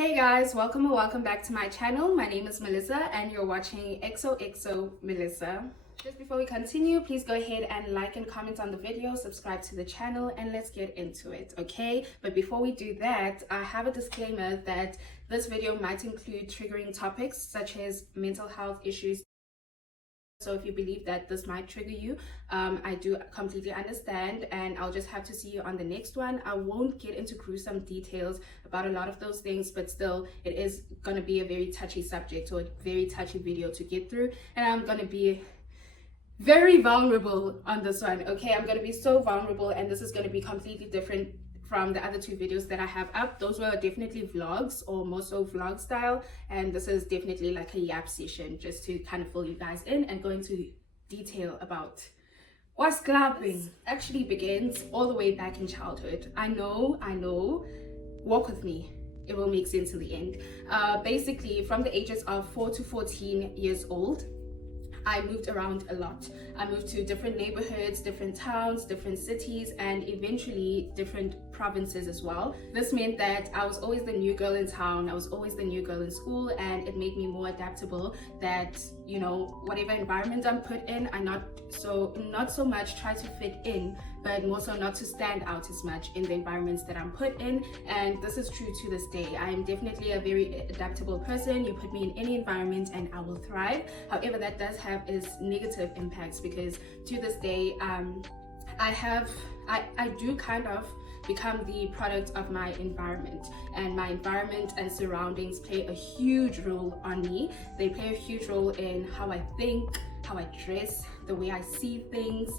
Hey guys, welcome and welcome back to my channel. My name is Melissa and you're watching XOXO Melissa. Just before we continue, please go ahead and like and comment on the video, subscribe to the channel, and let's get into it, okay? But before we do that, I have a disclaimer that this video might include triggering topics such as mental health issues. So if you believe that this might trigger you, I do completely understand, and I'll just have to see you on the next one. I won't get into gruesome details about a lot of those things, but still it is going to be a very touchy subject or a very touchy video to get through, and I'm going to be very vulnerable on this one, okay? I'm going to be so vulnerable, and this is going to be completely different from the other two videos that I have up. Those were definitely vlogs, or more so vlog style, and this is definitely like a yap session just to kind of fill you guys in and go into detail about what's clapping. Actually begins all the way back in childhood. I know, walk with me, it will make sense in the end. Basically from the ages of 4 to 14 years old, I moved around a lot. I moved to different neighborhoods, different towns, different cities, and eventually different provinces as well. This meant that I was always the new girl in town, I was always the new girl in school, and it made me more adaptable that, you know, whatever environment I'm put in, I not so much try to fit in, but more so not to stand out as much in the environments that I'm put in. And this is true to this day. I am definitely a very adaptable person. You put me in any environment and I will thrive. However, that does have its negative impacts, because to this day I do kind of become the product of my environment, and my environment and surroundings play a huge role on me. They play a huge role in how I think, how I dress, the way I see things,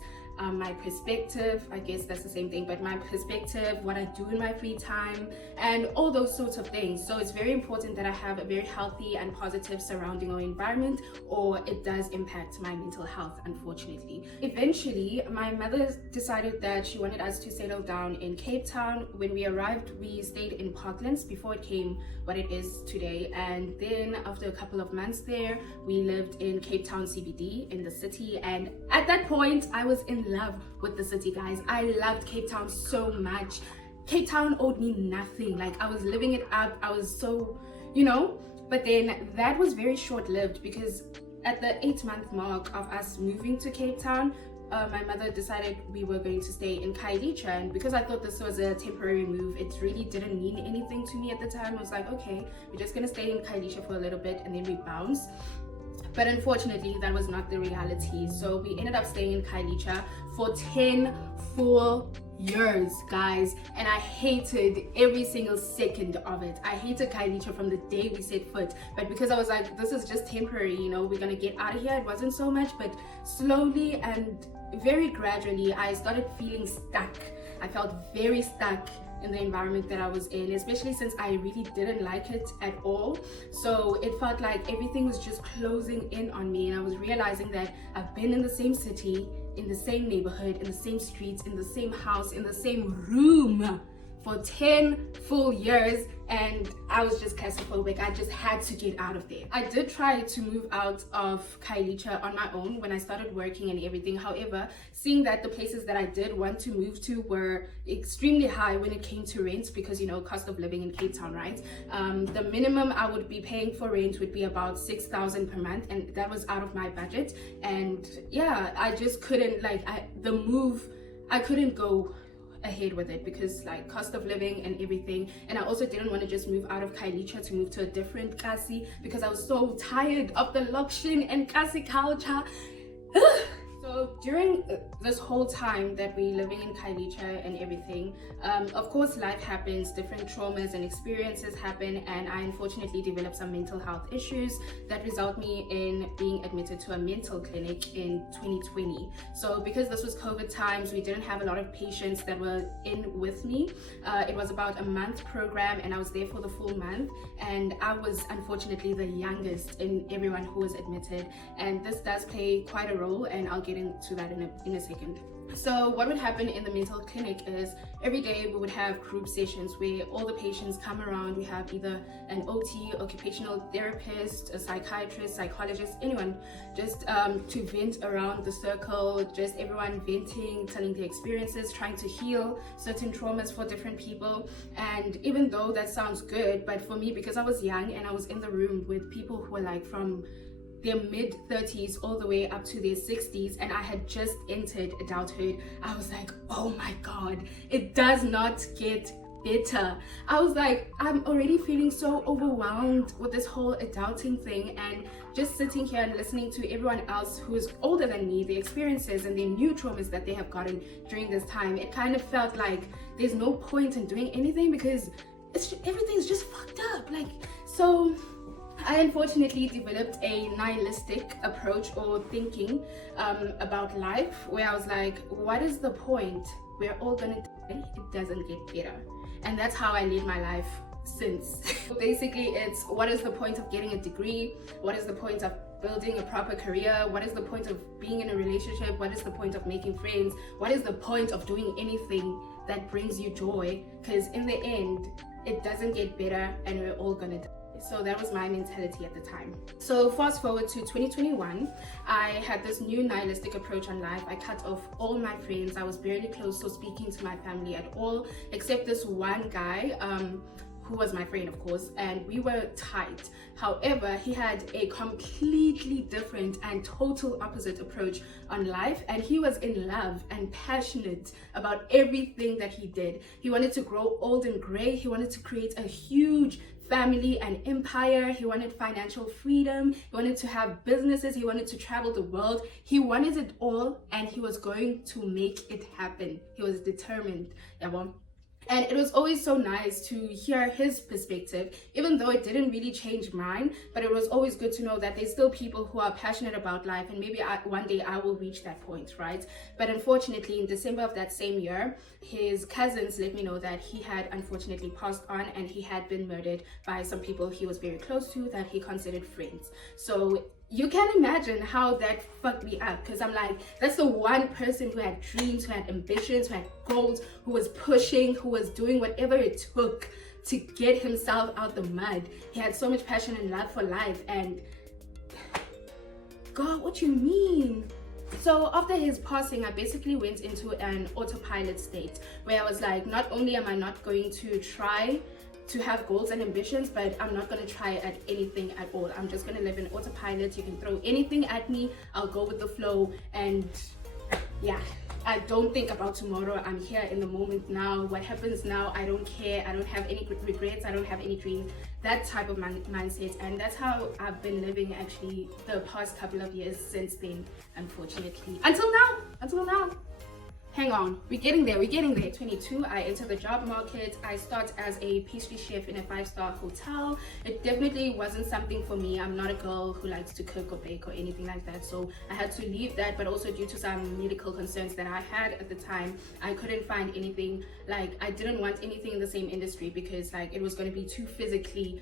my perspective, I guess that's the same thing, but my perspective, what I do in my free time, and all those sorts of things. So it's very important that I have a very healthy and positive surrounding or environment, or it does impact my mental health, unfortunately. Eventually, my mother decided that she wanted us to settle down in Cape Town. When we arrived, we stayed in Parklands before it came what it is today, and then after a couple of months there, we lived in Cape Town CBD in the city. And at that point, I was in love with the city, guys. I loved Cape Town so much. Cape Town owed me nothing. Like, I was living it up. I was so, you know, but then that was very short-lived, because at the 8-month mark of us moving to Cape Town, my mother decided we were going to stay in Khayelitsha, and because I thought this was a temporary move, it really didn't mean anything to me at the time. I was like, okay, we're just gonna stay in Khayelitsha for a little bit and then we bounce. But unfortunately, that was not the reality. So we ended up staying in Khayelitsha for 10 full years, guys, and I hated every single second of it. I hated Khayelitsha from the day we set foot, but because I was like, this is just temporary, you know, we're gonna get out of here. It wasn't so much, but slowly and very gradually I started feeling stuck. I felt very stuck in the environment that I was in, especially since I really didn't like it at all. So it felt like everything was just closing in on me, and I was realizing that I've been in the same city, in the same neighborhood, in the same streets, in the same house, in the same room for 10 full years, and I was just claustrophobic. I just had to get out of there. I did try to move out of Khayelitsha on my own when I started working and everything. However, seeing that the places that I did want to move to were extremely high when it came to rent, because, you know, cost of living in Cape Town, right? The minimum I would be paying for rent would be about 6,000 per month, and that was out of my budget. And yeah, I just couldn't, like, I couldn't go ahead with it, because like cost of living and everything. And I also didn't want to just move out of Khayelitsha to move to a different Kasi, because I was so tired of the Lokshin and Kasi culture. So during this whole time that we're living in Khayelitsha and everything, of course life happens, different traumas and experiences happen, and I unfortunately developed some mental health issues that result me in being admitted to a mental clinic in 2020. So because this was COVID times, we didn't have a lot of patients that were in with me. It was about a month program, and I was there for the full month, and I was unfortunately the youngest in everyone who was admitted, and this does play quite a role, and I'll get into that in a second. So what would happen in the mental clinic is every day we would have group sessions where all the patients come around. We have either an OT, occupational therapist, a psychiatrist, psychologist, anyone, just to vent around the circle, just everyone venting, telling their experiences, trying to heal certain traumas for different people. And even though that sounds good, but for me, because I was young and I was in the room with people who were like from their mid-30s all the way up to their 60s, and I had just entered adulthood, I was like, oh my god, it does not get better. I was like, I'm already feeling so overwhelmed with this whole adulting thing, and just sitting here and listening to everyone else who is older than me, their experiences and their new traumas that they have gotten during this time, it kind of felt like there's no point in doing anything because everything's just fucked up. Like, so I unfortunately developed a nihilistic approach or thinking about life, where I was like, what is the point? We're all gonna die, it doesn't get better. And that's how I live my life since. Basically, it's what is the point of getting a degree? What is the point of building a proper career? What is the point of being in a relationship? What is the point of making friends? What is the point of doing anything that brings you joy? Because in the end, it doesn't get better and we're all gonna die. So that was my mentality at the time. So fast forward to 2021, I had this new nihilistic approach on life. I cut off all my friends. I was barely close to speaking to my family at all, except this one guy who was my friend, of course, and we were tight. However, he had a completely different and total opposite approach on life, and he was in love and passionate about everything that he did. He wanted to grow old and gray. He wanted to create a huge family and empire. He wanted financial freedom. He wanted to have businesses. He wanted to travel the world. He wanted it all, and he was going to make it happen. He was determined. And it was always so nice to hear his perspective, even though it didn't really change mine. But it was always good to know that there's still people who are passionate about life, and maybe one day I will reach that point, right? But unfortunately, in December of that same year, his cousins let me know that he had unfortunately passed on, and he had been murdered by some people he was very close to that he considered friends. So you can imagine how that fucked me up, because I'm like, that's the one person who had dreams, who had ambitions, who had goals, who was pushing, who was doing whatever it took to get himself out the mud. He had so much passion and love for life, and God, what you mean? So after his passing, I basically went into an autopilot state where I was like, not only am I not going to try to have goals and ambitions, but I'm not going to try at anything at all. I'm just going to live in autopilot. You can throw anything at me, I'll go with the flow. And yeah, I don't think about tomorrow. I'm here in the moment now. What happens now, I don't care. I don't have any regrets. I don't have any dreams. That type of mindset. And that's how I've been living actually the past couple of years since then, unfortunately. Until now. Hang on, we're getting there. 22, I enter the job market. I start as a pastry chef in a 5-star hotel. It definitely wasn't something for me. I'm not a girl who likes to cook or bake or anything like that. So I had to leave that, but also due to some medical concerns that I had at the time, I couldn't find anything. Like, I didn't want anything in the same industry because like it was going to be too physically,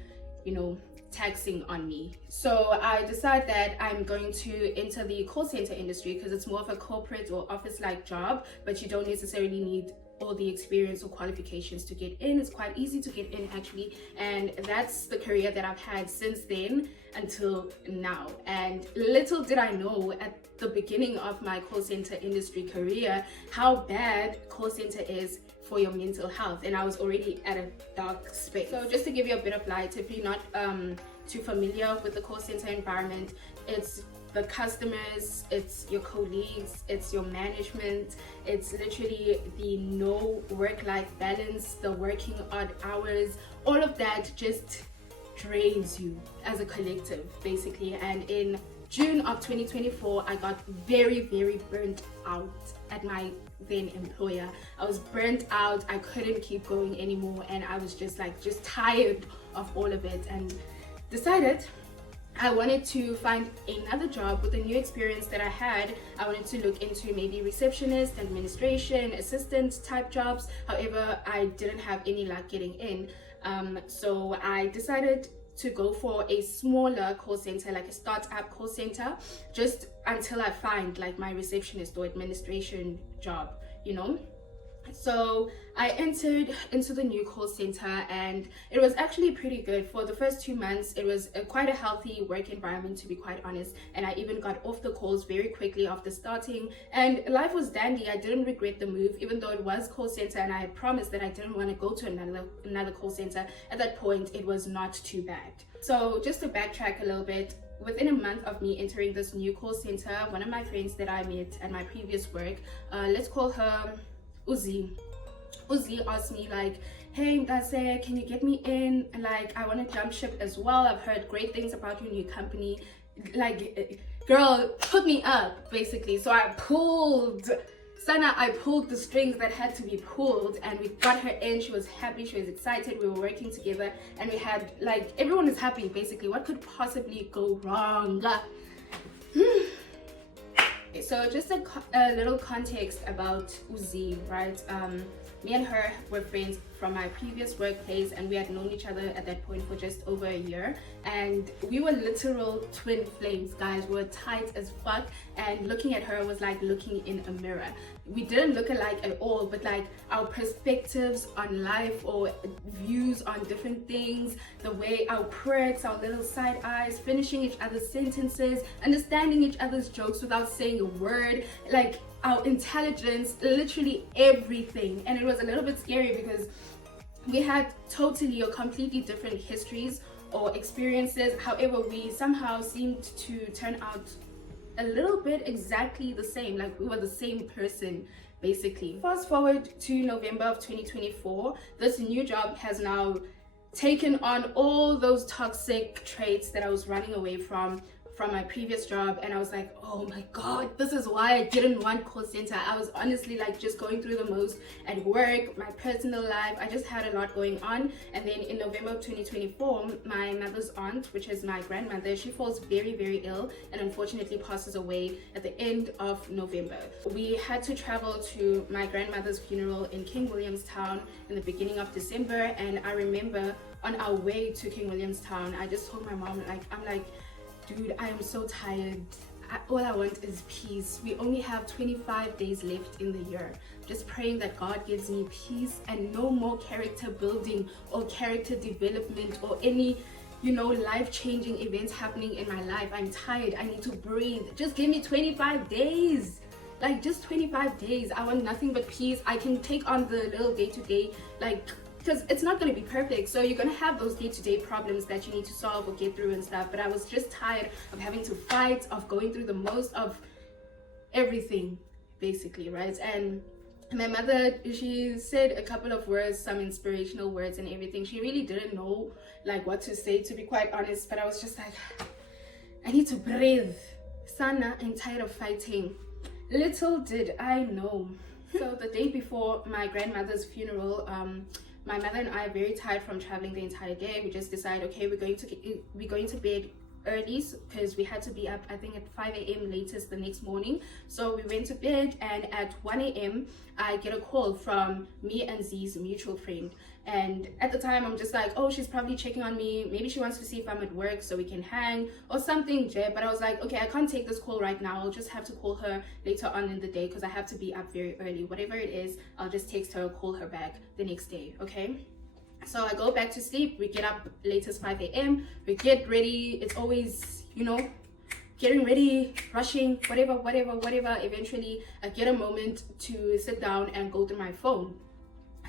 taxing on me. So I decided that I'm going to enter the call center industry because it's more of a corporate or office-like job, but you don't necessarily need all the experience or qualifications to get in. It's quite easy to get in actually, and that's the career that I've had since then until now. And little did I know at the beginning of my call center industry career how bad call center is for your mental health, and I was already at a dark space. So just to give you a bit of light, if you're not too familiar with the call center environment, it's the customers, it's your colleagues, it's your management, it's literally the no work-life balance, the working odd hours, all of that just drains you as a collective basically. And in June of 2024, I got very, very burnt out at my then employer. I was burnt out. I couldn't keep going anymore, and I was just tired of all of it, and decided I wanted to find another job with the new experience that I had. I wanted to look into maybe receptionist, administration, assistant type jobs. However, I didn't have any luck getting in. So I decided to go for a smaller call center, like a startup call center, just until I find like my receptionist or administration job, you know. So I entered into the new call center, and it was actually pretty good. For the first 2 months, it was quite a healthy work environment, to be quite honest, and I even got off the calls very quickly after starting, and life was dandy. I didn't regret the move, even though it was call center and I had promised that I didn't want to go to another call center. At that point, it was not too bad. So just to backtrack a little bit, within a month of me entering this new call center, one of my friends that I met at my previous work, let's call her Uzi asked me like, hey Mdase, can you get me in? Like, I want to jump ship as well. I've heard great things about your new company. Like, girl, put me up, basically. So I pulled the strings that had to be pulled, and we got her in. She was happy, she was excited, we were working together, and we had, like, everyone is happy, basically. What could possibly go wrong? So just a little context about Uzi, right? Me and her were friends from my previous workplace, and we had known each other at that point for just over a year, and we were literal twin flames, guys. We were tight as fuck, and looking at her was like looking in a mirror. We didn't look alike at all, but like our perspectives on life or views on different things, the way our quirks, our little side eyes, finishing each other's sentences, understanding each other's jokes without saying a word, like our intelligence, literally everything. And it was a little bit scary because we had totally or completely different histories or experiences. However, we somehow seemed to turn out a little bit exactly the same, like we were the same person, basically. Fast forward to November of 2024, this new job has now taken on all those toxic traits that I was running away from my previous job, and I was like, oh my god, this is why I didn't want call center. I was honestly like just going through the most at work, my personal life. I just had a lot going on. And then in November of 2024, my mother's aunt, which is my grandmother, she falls very, very ill and unfortunately passes away at the end of November. We had to travel to my grandmother's funeral in King Williamstown in the beginning of December, and I remember on our way to King Williamstown, I just told my mom, like, I'm like, dude, I am so tired. All I want is peace. We only have 25 days left in the year. Just praying that God gives me peace and no more character building or character development or any, you know, life-changing events happening in my life. I'm tired. I need to breathe. Just give me 25 days. Like, just 25 days. I want nothing but peace. I can take on the little day-to-day, like, because it's not going to be perfect, so you're going to have those day-to-day problems that you need to solve or get through and stuff. But I was just tired of having to fight, of going through the most of everything, basically, right? And my mother, she said a couple of words, some inspirational words and everything. She really didn't know like what to say, to be quite honest, but I was just like, I need to breathe. Sana, I'm tired of fighting. Little did I know. So the day before my grandmother's funeral, my mother and I are very tired from traveling the entire day. We just decided, okay, we're going to bed early because we had to be up, I think, at 5 a.m. latest the next morning. So we went to bed, and at 1 a.m. I get a call from me and Z's mutual friend. And at the time, I'm just like, oh, she's probably checking on me. Maybe she wants to see if I'm at work so we can hang or something, Jay. But I was like, okay, I can't take this call right now. I'll just have to call her later on in the day because I have to be up very early. Whatever it is, I'll just text her or call her back the next day, okay? So I go back to sleep. We get up latest 5 a.m. We get ready. It's always, you know, getting ready, rushing, whatever. Eventually, I get a moment to sit down and go through my phone.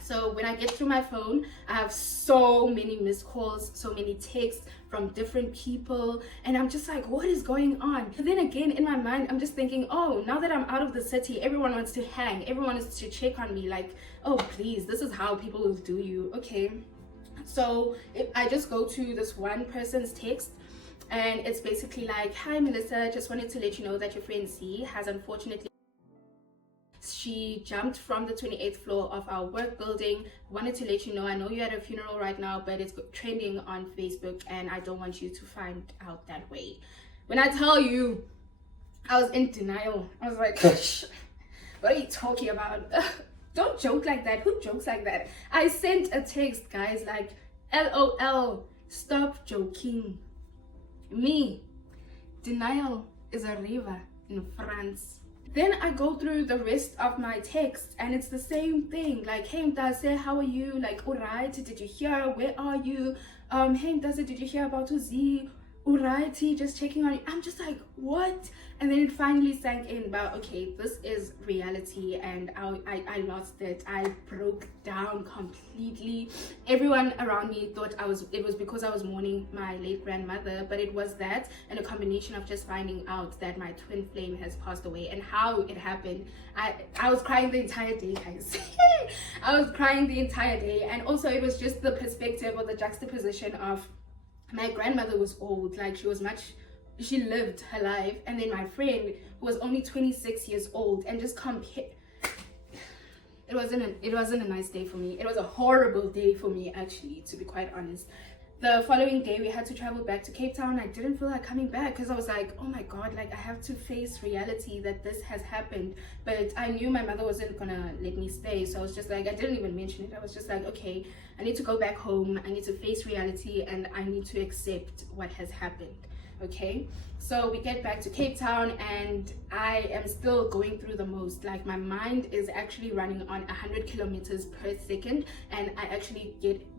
So when I get through my phone, I have so many missed calls, so many texts from different people, and I'm just like, what is going on? But then again, in my mind, I'm just thinking, oh, now that I'm out of the city, everyone wants to hang, everyone wants to check on me, like, oh please, this is how people will do you, okay? So I just go to this one person's text, and it's basically like, hi Melissa, just wanted to let you know that your friend Z has unfortunately, she jumped from the 28th floor of our work building. Wanted to let you know, I know you're at a funeral right now, but it's trending on Facebook, and I don't want you to find out that way. When I tell you, I was in denial. I was like, what are you talking about? Don't joke like that. Who jokes like that? I sent a text, guys, like, LOL, Stop joking. Me, denial is a river in France. Then I go through the rest of my texts and it's the same thing. Like, hey Mtase, how are you? Like, alright, did you hear? Where are you? Hey Mtase, did you hear about Uzi? Alrighty, just checking on you. I'm just like, what? And then it finally sank in, but okay, this is reality, and I lost it. I broke down completely. Everyone around me thought it was because I was mourning my late grandmother, but it was that and a combination of just finding out that my twin flame has passed away and how it happened. I was crying the entire day, guys. I was crying the entire day, and also it was just the perspective or the juxtaposition of my grandmother was old, like she lived her life, and then my friend who was only 26 years old, and just compare. It wasn't a nice day for me. It was a horrible day for me, actually, to be quite honest. The following day we had to travel back to Cape Town. I didn't feel like coming back because I was like, oh my god, like I have to face reality that this has happened. But I knew my mother wasn't gonna let me stay, so I was just like, I didn't even mention it. I was just like, okay, I need to go back home, I need to face reality, and I need to accept what has happened. Okay, so we get back to Cape Town and I am still going through the most. Like, my mind is actually running on 100 kilometers per second, and I actually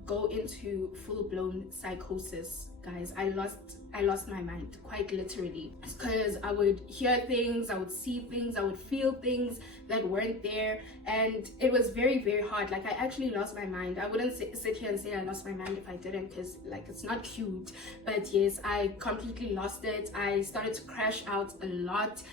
go into full-blown psychosis, guys. I lost my mind, quite literally, because I would hear things, I would see things, I would feel things that weren't there, and it was very, very hard. Like, I actually lost my mind. I wouldn't sit here and say I lost my mind if I didn't, because like it's not cute, but yes, I completely lost it. I started to crash out a lot,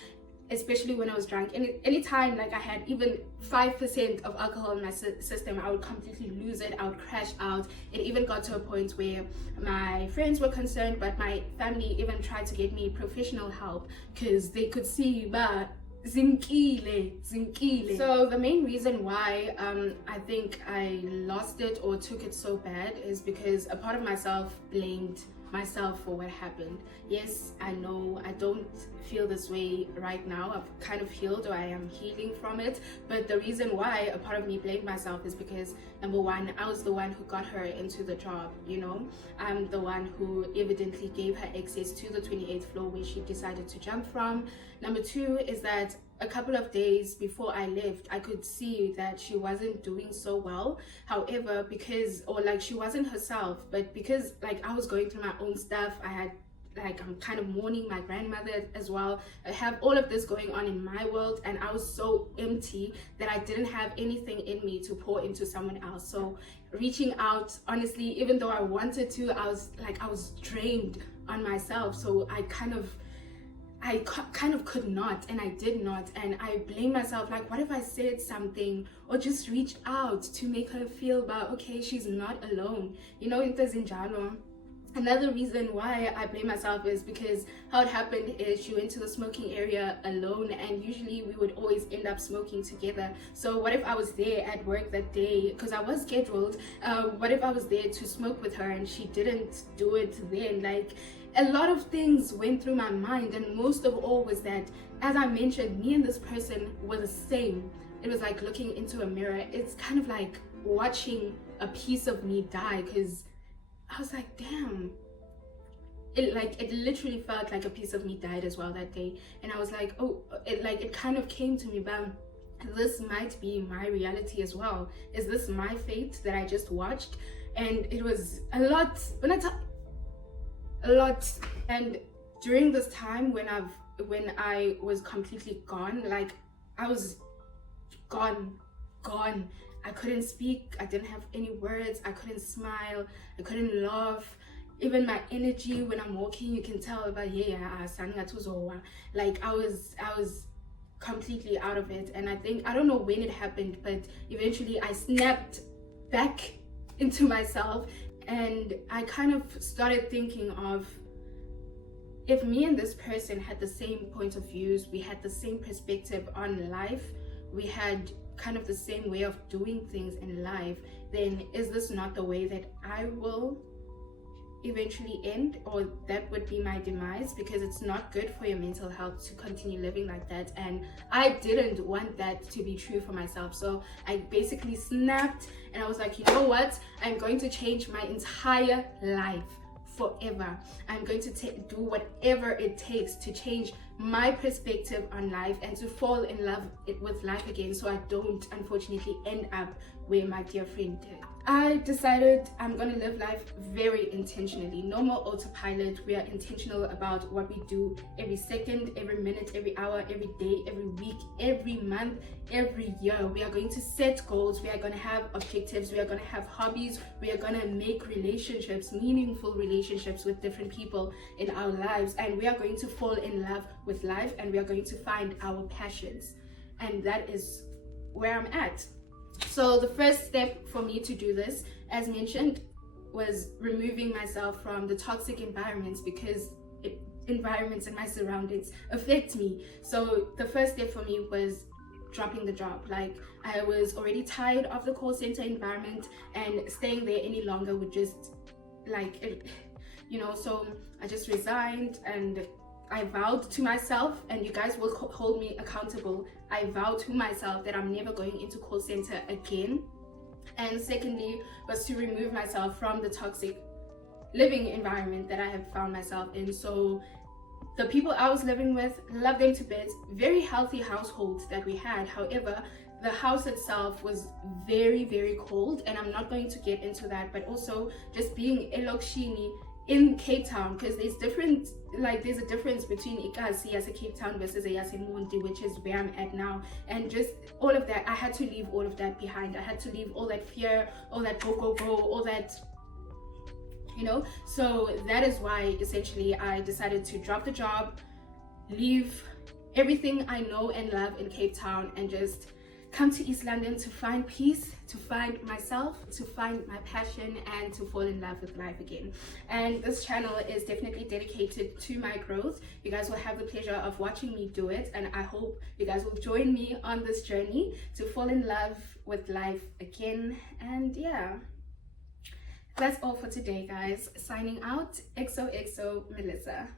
especially when I was drunk. And anytime like I had even 5% of alcohol in my system, I would completely lose it. I would crash out. It even got to a point where my friends were concerned, but my family even tried to get me professional help because they could see zinkile. So the main reason why I think I lost it or took it so bad is because a part of myself blamed myself for what happened. Yes, I know I don't feel this way right now. I've kind of healed, or I am healing from it, but the reason why a part of me blamed myself is because, number one, I was the one who got her into the job, you know. I'm the one who evidently gave her access to the 28th floor where she decided to jump from. Number two is that a couple of days before I left, I could see that she wasn't doing so well. However, she wasn't herself, but because like I was going through my own stuff, I'm kind of mourning my grandmother as well. I have all of this going on in my world, and I was so empty that I didn't have anything in me to pour into someone else. So reaching out, honestly, even though I wanted to, I was drained on myself. So I kind of could not, and I did not, and I blame myself. Like, what if I said something or just reached out to make her feel about, okay, she's not alone, you know, into zinjalo. Another reason why I blame myself is because how it happened is she went to the smoking area alone, and usually we would always end up smoking together. So what if I was there at work that day, because I was scheduled, what if I was there to smoke with her and she didn't do it then? Like, a lot of things went through my mind, and most of all was that, as I mentioned, me and this person were the same. It was like looking into a mirror. It's kind of like watching a piece of me die, because I was like, damn, it literally felt like a piece of me died as well that day. And I was like, oh, it kind of came to me, but this might be my reality as well. Is this my fate that I just watched? And it was a lot. A lot. And during this time when I was completely gone, like I was gone. I couldn't speak, I didn't have any words, I couldn't smile, I couldn't laugh. Even my energy when I'm walking, you can tell about like I was completely out of it. And I don't know when it happened, but eventually I snapped back into myself. And I kind of started thinking of, if me and this person had the same point of views, we had the same perspective on life, we had kind of the same way of doing things in life, then is this not the way that I will eventually end, or that would be my demise? Because it's not good for your mental health to continue living like that, and I didn't want that to be true for myself. So I basically snapped, and I was like, you know what, I'm going to change my entire life forever. I'm going to do whatever it takes to change my perspective on life and to fall in love with life again, so I don't unfortunately end up where my dear friend did. I decided I'm gonna live life very intentionally. No more autopilot. We are intentional about what we do every second, every minute, every hour, every day, every week, every month, every year. We are going to set goals. We are going to have objectives. We are going to have hobbies. We are going to make relationships, meaningful relationships with different people in our lives. And we are going to fall in love with life, and we are going to find our passions. And that is where I'm at. So the first step for me to do this, as mentioned, was removing myself from the toxic environments, because environments and my surroundings affect me. So the first step for me was dropping the job. Like, I was already tired of the call center environment, and staying there any longer would just, like, so I just resigned, and I vowed to myself, and you guys will hold me accountable, I vowed to myself that I'm never going into call center again. And secondly was to remove myself from the toxic living environment that I have found myself in. So the people I was living with, love them to bits, very healthy households that we had. However, the house itself was very, very cold, and I'm not going to get into that, but also just being elokishini in Cape Town, because there's a difference between Ikasi as a Cape Town versus a Yasemundi, which is where I'm at now. And just all of that, I had to leave all of that behind. I had to leave all that fear, all that go, all that, so that is why essentially I decided to drop the job, leave everything I know and love in Cape Town, and just come to East London to find peace, to find myself, to find my passion, and to fall in love with life again. And this channel is definitely dedicated to my growth. You guys will have the pleasure of watching me do it, and I hope you guys will join me on this journey to fall in love with life again. And yeah, that's all for today, guys. Signing out, XOXO Melissa.